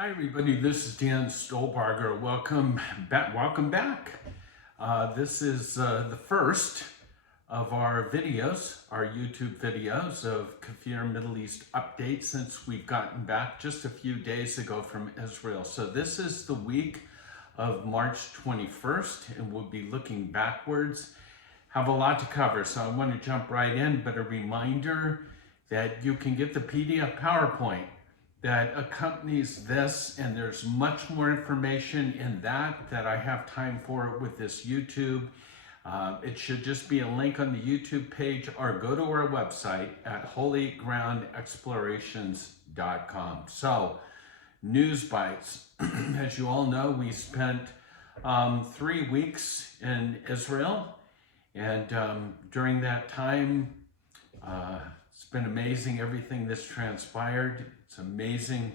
Hi everybody, this is Dan Stolbarger. Welcome back. This is the first of our videos, our YouTube videos of KFIR Middle East updates since we've gotten back just a few days ago from Israel. So this is the week of March 21st, and we'll be looking backwards. Have a lot to cover, so I want to jump right in, but a reminder that you can get the PDF PowerPoint that accompanies this, and there's much more information in that I have time for with this YouTube. It should just be a link on the YouTube page, or go to our website at holygroundexplorations.com. So, news bites. As you all know, we spent 3 weeks in Israel, and during that time, it's been amazing everything that's transpired. It's amazing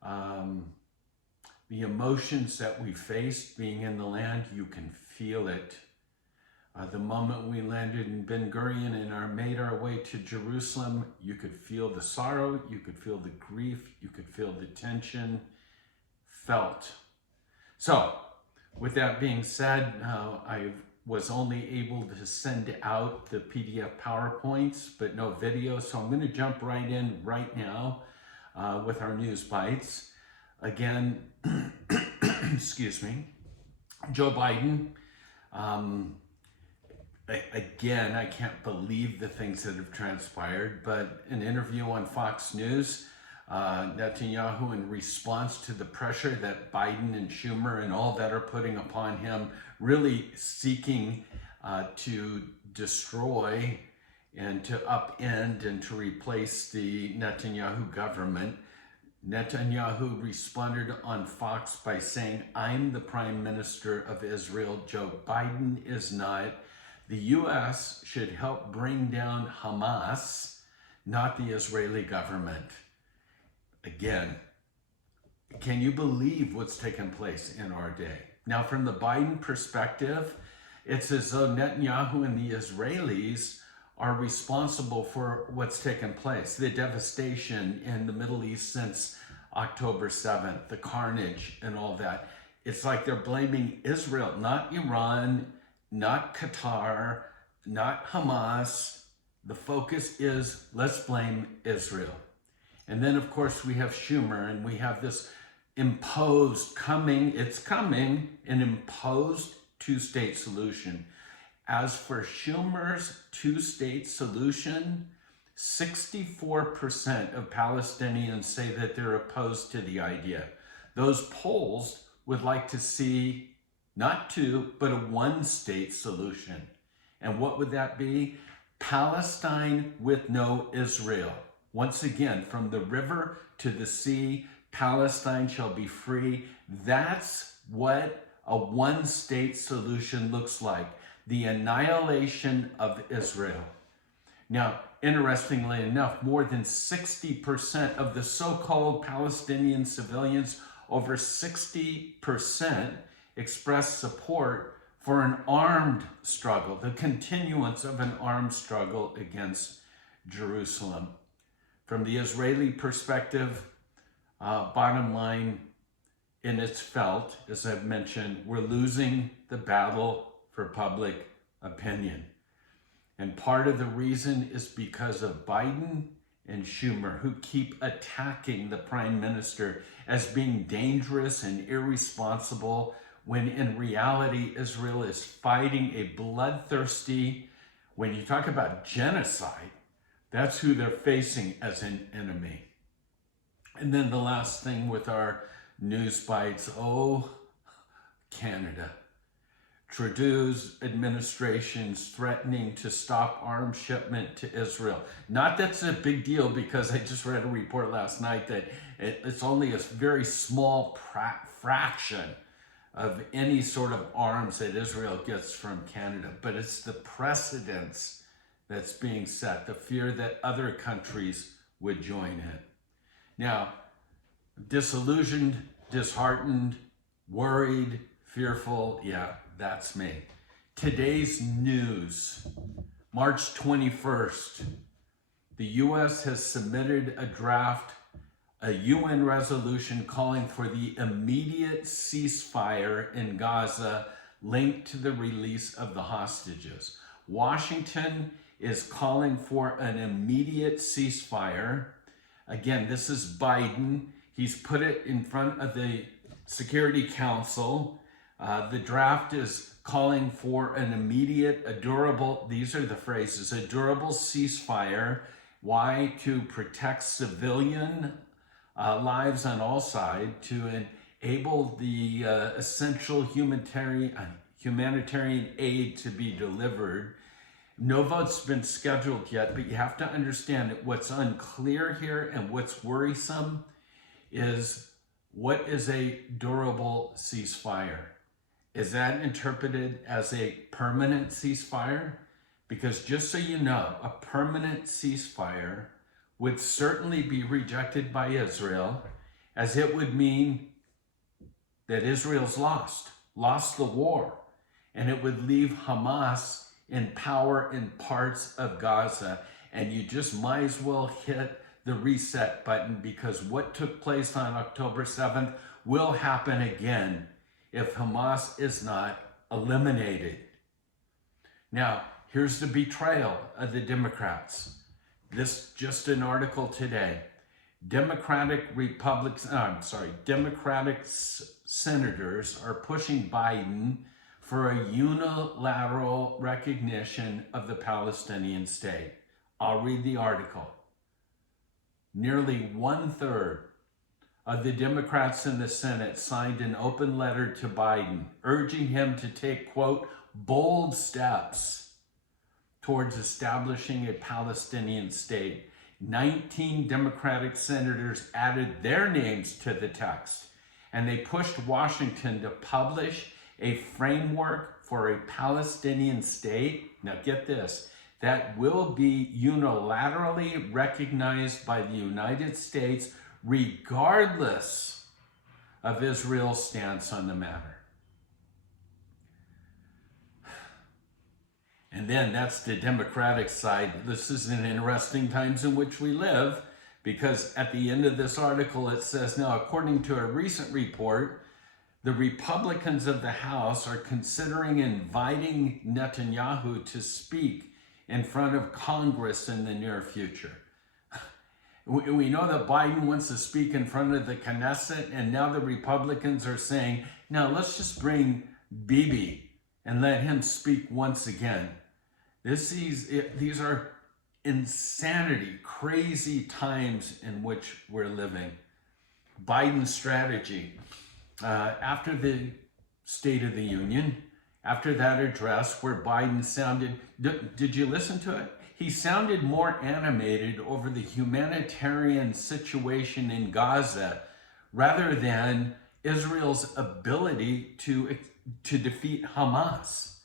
the emotions that we faced being in the land. You can feel it. The moment we landed in Ben Gurion and made our way to Jerusalem, you could feel the sorrow, you could feel the grief, you could feel the tension felt. So, with that being said, I was only able to send out the PDF PowerPoints, but no video. So I'm going to jump right in right now with our news bites. Again, excuse me, Joe Biden. Again, I can't believe the things that have transpired, but an interview on Fox News, Netanyahu, in response to the pressure that Biden and Schumer and all that are putting upon him, really seeking to destroy and to upend and to replace the Netanyahu government. Netanyahu responded on Fox by saying, "I'm the Prime Minister of Israel. Joe Biden is not. The U.S. should help bring down Hamas, not the Israeli government." Again, can you believe what's taken place in our day? Now, from the Biden perspective, it's as though Netanyahu and the Israelis are responsible for what's taken place, the devastation in the Middle East since October 7th, the carnage and all that. It's like they're blaming Israel, not Iran, not Qatar, not Hamas. The focus is, let's blame Israel. And then, of course, we have Schumer, and we have this imposed an imposed two-state solution. As for Schumer's two-state solution, 64% of Palestinians say that they're opposed to the idea. Those polls would like to see not two, but a one-state solution. And what would that be? Palestine with no Israel. Once again, from the river to the sea, Palestine shall be free. That's what a one-state solution looks like. The annihilation of Israel. Now, interestingly enough, more than 60% of the so-called Palestinian civilians, over 60%, expressed support for an armed struggle, the continuance of an armed struggle against Jerusalem. From the Israeli perspective, bottom line, and it's felt, as I've mentioned, we're losing the battle for public opinion. And part of the reason is because of Biden and Schumer, who keep attacking the Prime Minister as being dangerous and irresponsible, when in reality, Israel is fighting a bloodthirsty, when you talk about genocide, that's who they're facing as an enemy. And then the last thing with our news bites, Canada. Trudeau's administration's threatening to stop arms shipment to Israel. Not that's a big deal, because I just read a report last night that it's only a very small fraction of any sort of arms that Israel gets from Canada. But it's the precedence that's being set, the fear that other countries would join in. Now, disillusioned, disheartened, worried, fearful, yeah, that's me. Today's news, March 21st, the U.S. has submitted a draft a UN resolution calling for the immediate ceasefire in Gaza linked to the release of the hostages. Washington is calling for an immediate ceasefire. Again, this is Biden. He's put it in front of the Security Council. The draft is calling for an immediate, a durable, these are the phrases, a durable ceasefire. Why? To protect civilian lives on all sides, to enable the essential humanitarian aid to be delivered. No vote's been scheduled yet, but you have to understand that what's unclear here and what's worrisome is what is a durable ceasefire? Is that interpreted as a permanent ceasefire? Because just so you know, a permanent ceasefire would certainly be rejected by Israel, as it would mean that Israel's lost the war, and it would leave Hamas in power in parts of Gaza, and you just might as well hit the reset button, because what took place on October 7th will happen again if Hamas is not eliminated. Now, here's the betrayal of the Democrats. This just an article today. Democratic senators are pushing Biden for a unilateral recognition of the Palestinian state. I'll read the article. Nearly 1/3 of the Democrats in the Senate signed an open letter to Biden, urging him to take, quote, bold steps towards establishing a Palestinian state. 19 Democratic senators added their names to the text, and they pushed Washington to publish a framework for a Palestinian state, now get this, that will be unilaterally recognized by the United States regardless of Israel's stance on the matter. And then that's the Democratic side. This is an interesting times in which we live, because at the end of this article it says, now according to a recent report, the Republicans of the House are considering inviting Netanyahu to speak in front of Congress in the near future. We know that Biden wants to speak in front of the Knesset, and now the Republicans are saying, now let's just bring Bibi and let him speak once again. These are insanity, crazy times in which we're living. Biden's strategy. After the State of the Union, after that address where Biden sounded, did you listen to it? He sounded more animated over the humanitarian situation in Gaza rather than Israel's ability to defeat Hamas.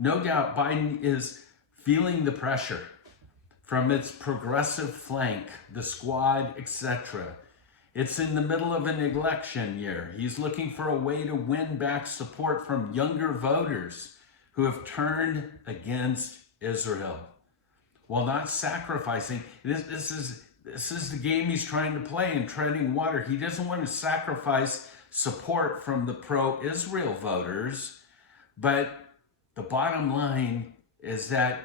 No doubt Biden is feeling the pressure from its progressive flank, the squad, etc. It's in the middle of an election year. He's looking for a way to win back support from younger voters who have turned against Israel, while not sacrificing. This is the game he's trying to play in treading water. He doesn't want to sacrifice support from the pro-Israel voters, but the bottom line is that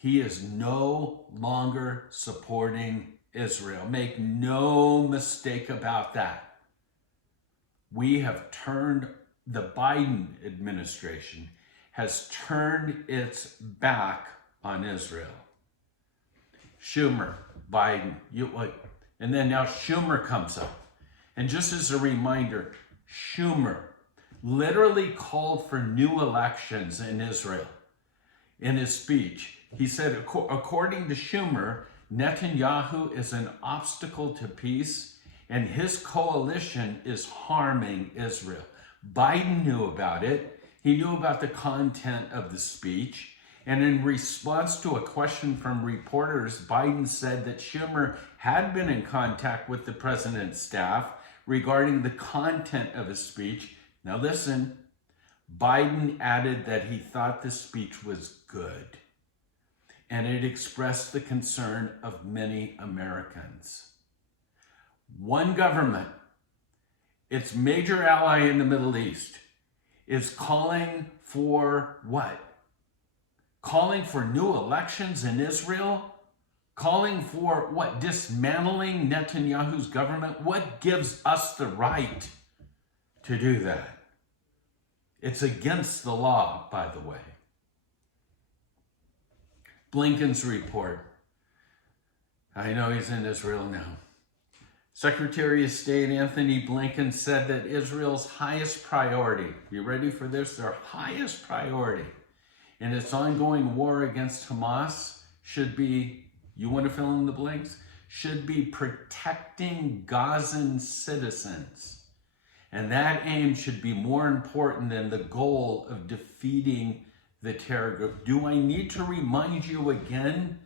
he is no longer supporting Israel. Make no mistake about that. We have turned, the Biden administration has turned its back on Israel. Schumer, Biden, and then now Schumer comes up. And just as a reminder, Schumer literally called for new elections in Israel in his speech. He said, according to Schumer, Netanyahu is an obstacle to peace, and his coalition is harming Israel. Biden knew about it. He knew about the content of the speech. And in response to a question from reporters, Biden said that Schumer had been in contact with the president's staff regarding the content of his speech. Now listen, Biden added that he thought the speech was good, and it expressed the concern of many Americans. one government, its major ally in the Middle East, is calling for what? Calling for new elections in Israel? Calling for what? Dismantling Netanyahu's government? What gives us the right to do that? It's against the law, by the way. Blinken's report. I know he's in Israel now. Secretary of State Anthony Blinken said that Israel's highest priority, you ready for this? Their highest priority in its ongoing war against Hamas should be, you want to fill in the blanks? Should be protecting Gazan citizens. And that aim should be more important than the goal of defeating the terror group. Do I need to remind you again?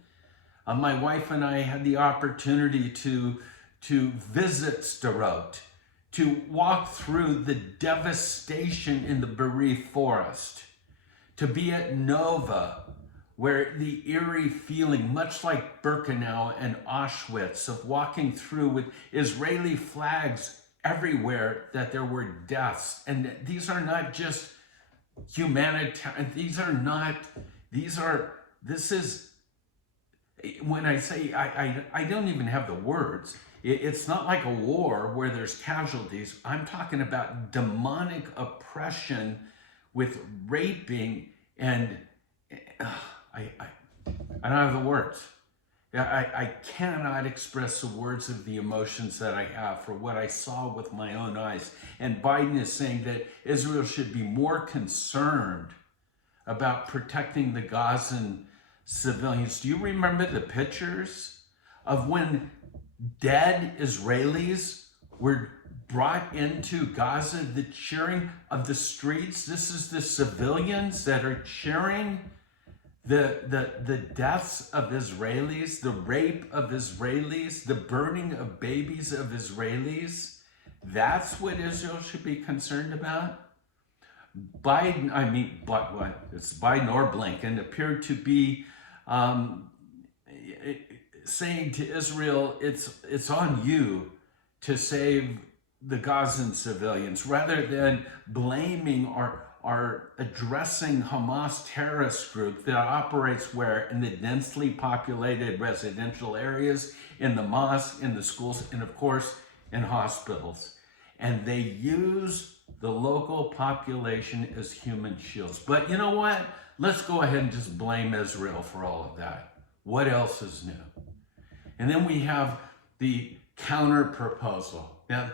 My wife and I had the opportunity to visit Sderot, to walk through the devastation in the bereaved forest, to be at Nova, where the eerie feeling, much like Birkenau and Auschwitz, of walking through with Israeli flags everywhere, that there were deaths. And these are not just humanitarian, this is, when I say, I don't even have the words. It's not like a war where there's casualties. I'm talking about demonic oppression with raping, and I don't have the words. I cannot express the words of the emotions that I have for what I saw with my own eyes. And Biden is saying that Israel should be more concerned about protecting the Gazan civilians. Do you remember the pictures of when dead Israelis were brought into Gaza, the cheering of the streets? This is the civilians that are cheering the deaths of Israelis, the rape of Israelis, the burning of babies of Israelis. That's what Israel should be concerned about. It's Biden or Blinken appeared to be saying to Israel, it's on you to save the Gazan civilians, rather than blaming or addressing Hamas terrorist group that operates where? In the densely populated residential areas, in the mosques, in the schools, and of course, in hospitals. And they use the local population as human shields. But you know what? Let's go ahead and just blame Israel for all of that. What else is new? And then we have the counter proposal. Now,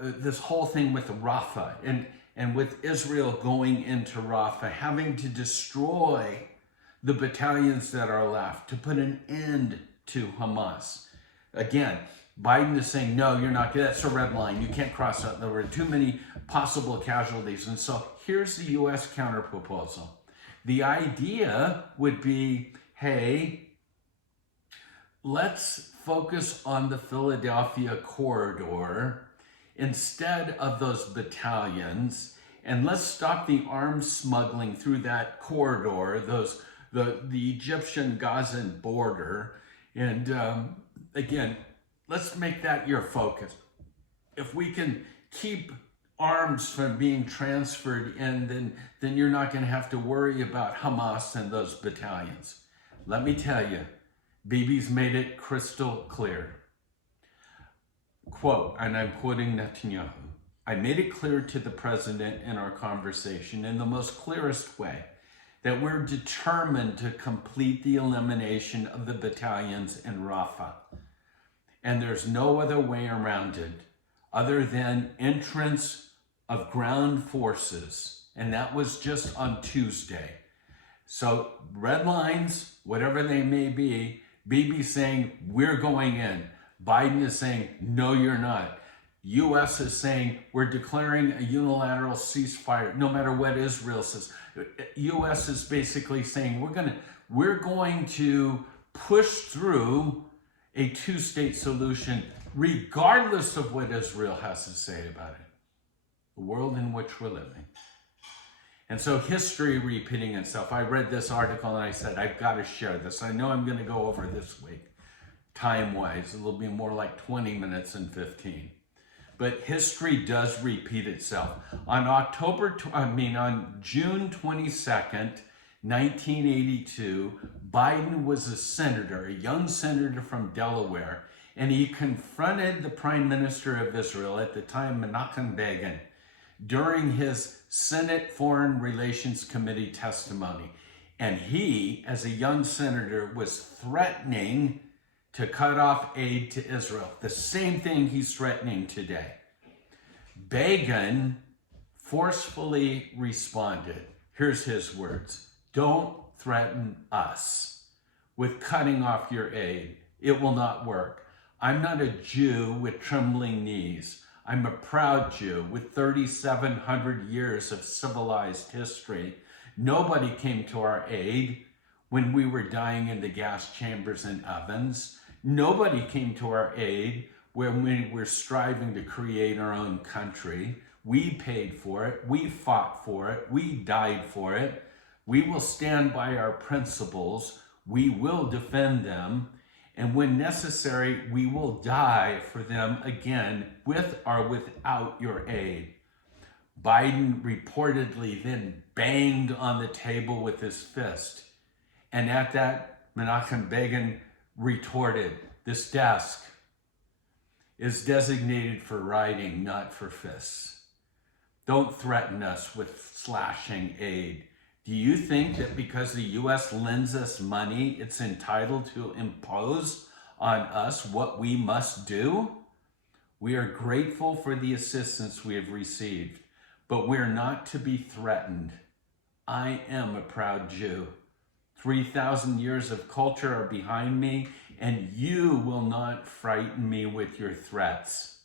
this whole thing with Rafah and with Israel going into Rafah, having to destroy the battalions that are left to put an end to Hamas. Again, Biden is saying, no, you're not, that's a red line. You can't cross that. There were too many possible casualties. And so here's the U.S. counter proposal. The idea would be, hey, let's focus on the Philadelphia corridor instead of those battalions, and let's stop the arms smuggling through that corridor, the Egyptian-Gazan border, and again, let's make that your focus. If we can keep arms from being transferred in, then you're not going to have to worry about Hamas and those battalions. Let me tell you, Bibi's made it crystal clear. Quote, and I'm quoting Netanyahu, I made it clear to the president in our conversation in the most clearest way that we're determined to complete the elimination of the battalions in Rafah. And there's no other way around it other than entrance of ground forces. And that was just on Tuesday. So red lines, whatever they may be, Bibi's saying, we're going in. Biden is saying, no, you're not. U.S. is saying, we're declaring a unilateral ceasefire, no matter what Israel says. U.S. is basically saying, we're going to push through a two-state solution, regardless of what Israel has to say about it. The world in which we're living. And so history repeating itself. I read this article and I said, I've got to share this. I know I'm going to go over this week. time-wise. It'll be more like 20 minutes and 15. But history does repeat itself. On June 22nd, 1982, Biden was a senator, a young senator from Delaware, and he confronted the Prime Minister of Israel at the time, Menachem Begin, during his Senate Foreign Relations Committee testimony. And he, as a young senator, was threatening to cut off aid to Israel. The same thing he's threatening today. Begin forcefully responded. Here's his words. Don't threaten us with cutting off your aid. It will not work. I'm not a Jew with trembling knees. I'm a proud Jew with 3,700 years of civilized history. Nobody came to our aid when we were dying in the gas chambers and ovens. Nobody came to our aid when we were striving to create our own country. We paid for it. We fought for it. We died for it. We will stand by our principles. We will defend them. And when necessary, we will die for them again, with or without your aid. Biden reportedly then banged on the table with his fist. And at that, Menachem Begin retorted, "This desk is designated for writing, not for fists. Don't threaten us with slashing aid. Do you think that because the U.S. lends us money, it's entitled to impose on us what we must do? We are grateful for the assistance we have received, but we're not to be threatened. I am a proud Jew. 3,000 years of culture are behind me, and you will not frighten me with your threats."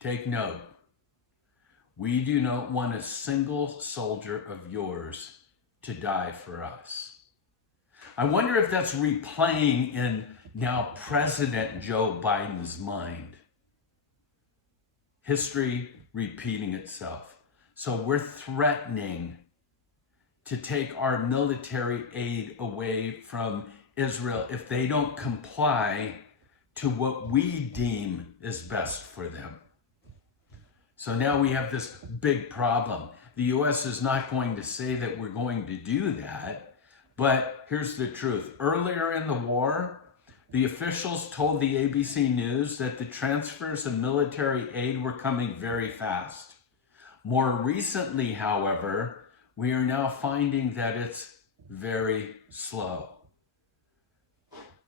Take note. We do not want a single soldier of yours to die for us. I wonder if that's replaying in now President Joe Biden's mind. History repeating itself. So we're threatening to take our military aid away from Israel if they don't comply to what we deem is best for them. So now we have this big problem. The U.S. is not going to say that we're going to do that, but here's the truth. Earlier in the war, the officials told the ABC News that the transfers of military aid were coming very fast. More recently, however, we are now finding that it's very slow.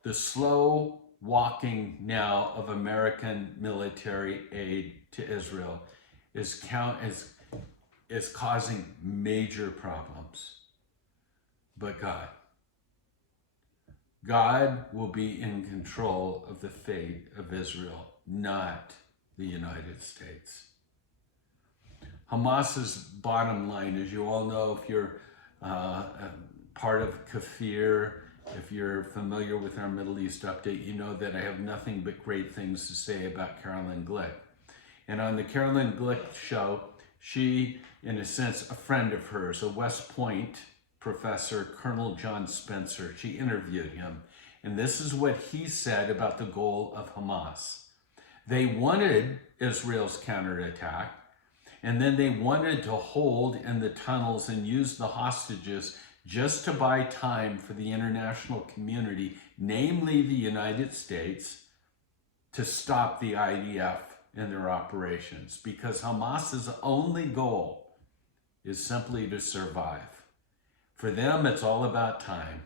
The slow walking now of American military aid to Israel is causing major problems. But God will be in control of the fate of Israel, not the United States. Hamas's bottom line, as you all know, if you're part of KFIR, if you're familiar with our Middle East update, you know that I have nothing but great things to say about Caroline Glick. And on the Caroline Glick show, she, in a sense, a friend of hers, a West Point professor, Colonel John Spencer, she interviewed him. And this is what he said about the goal of Hamas. They wanted Israel's counterattack, and then they wanted to hold in the tunnels and use the hostages just to buy time for the international community, namely the United States, to stop the IDF in their operations, because Hamas's only goal is simply to survive. For them, it's all about time.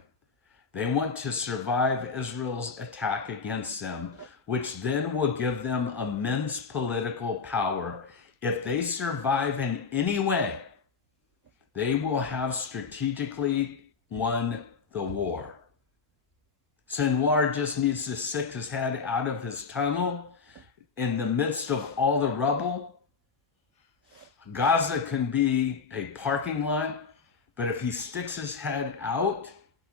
They want to survive Israel's attack against them, which then will give them immense political power. If they survive in any way, they will have strategically won the war. Sinwar just needs to stick his head out of his tunnel in the midst of all the rubble. Gaza can be a parking lot, but if he sticks his head out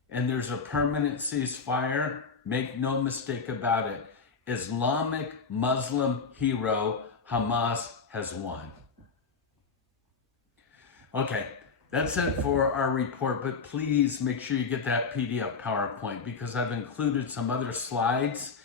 and there's a permanent ceasefire, make no mistake about it, Islamic Muslim hero Hamas has won. Okay, That's it for our report, but please make sure you get that PDF PowerPoint because I've included some other slides.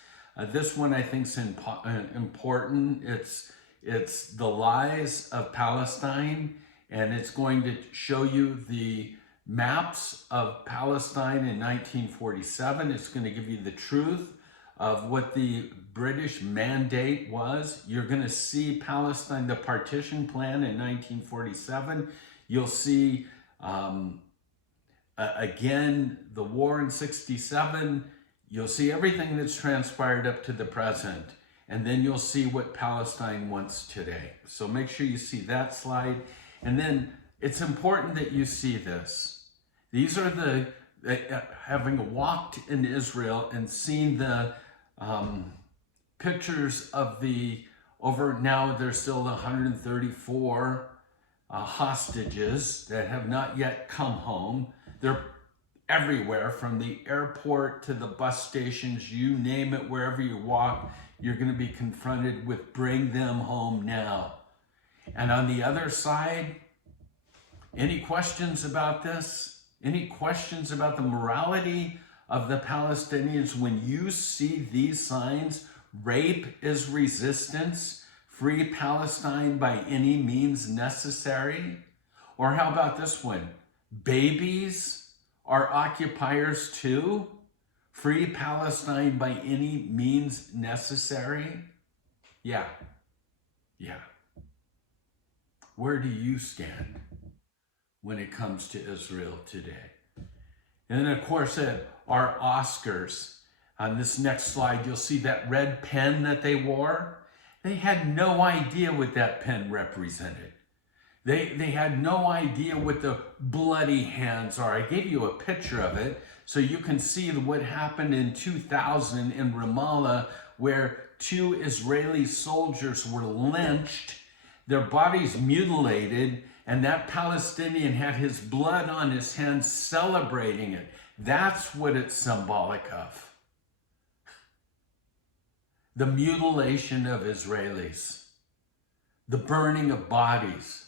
This one I think is important. It's the lies of Palestine, and it's going to show you the maps of Palestine in 1947. It's going to give you the truth of what the British mandate was. You're going to see Palestine, the partition plan in 1947. You'll see, again, the war in 67. You'll see everything that's transpired up to the present. And then you'll see what Palestine wants today. So make sure you see that slide. And then it's important that you see this. These are having walked in Israel and seen the pictures of now there's still 134 hostages that have not yet come home. They're everywhere, from the airport to the bus stations, you name it, wherever you walk, you're going to be confronted with bring them home now. And on the other side, any questions about this? Any questions about the morality of the Palestinians when you see these signs? Rape is resistance. Free Palestine by any means necessary. Or how about this one? Babies are occupiers too. Free Palestine by any means necessary. Yeah. Where do you stand when it comes to Israel today? And then of course our Oscars. On this next slide, you'll see that red pen that they wore. They had no idea what that pen represented. They had no idea what the bloody hands are. I gave you a picture of it so you can see what happened in 2000 in Ramallah, where 2 Israeli soldiers were lynched, their bodies mutilated, and that Palestinian had his blood on his hands celebrating it. That's what it's symbolic of. The mutilation of Israelis, the burning of bodies.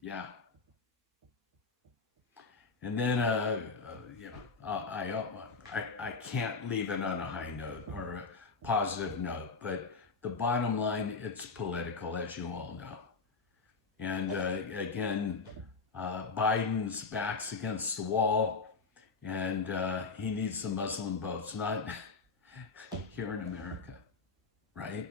Yeah. And then, I can't leave it on a high note or a positive note, but the bottom line, it's political, as you all know. And again, Biden's back's against the wall, and he needs the Muslim votes, not here in America, right?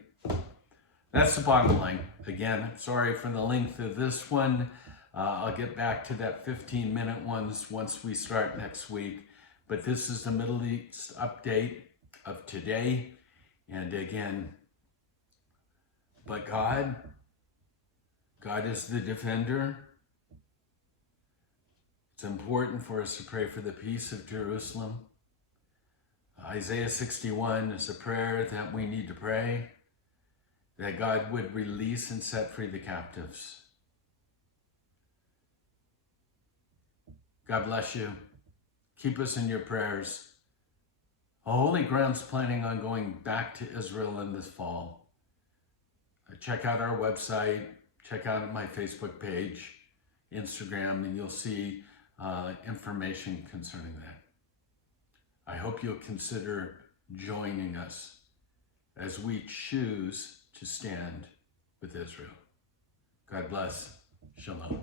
That's the bottom line. Again, sorry for the length of this one. I'll get back to that 15-minute ones once we start next week. But this is the Middle East update of today. And again, but God is the defender. It's important for us to pray for the peace of Jerusalem. Isaiah 61 is a prayer that we need to pray, that God would release and set free the captives. God bless you. Keep us in your prayers. Holy Ground's planning on going back to Israel in this fall. Check out our website. Check out my Facebook page, Instagram, and you'll see information concerning that. I hope you'll consider joining us as we choose to stand with Israel. God bless. Shalom.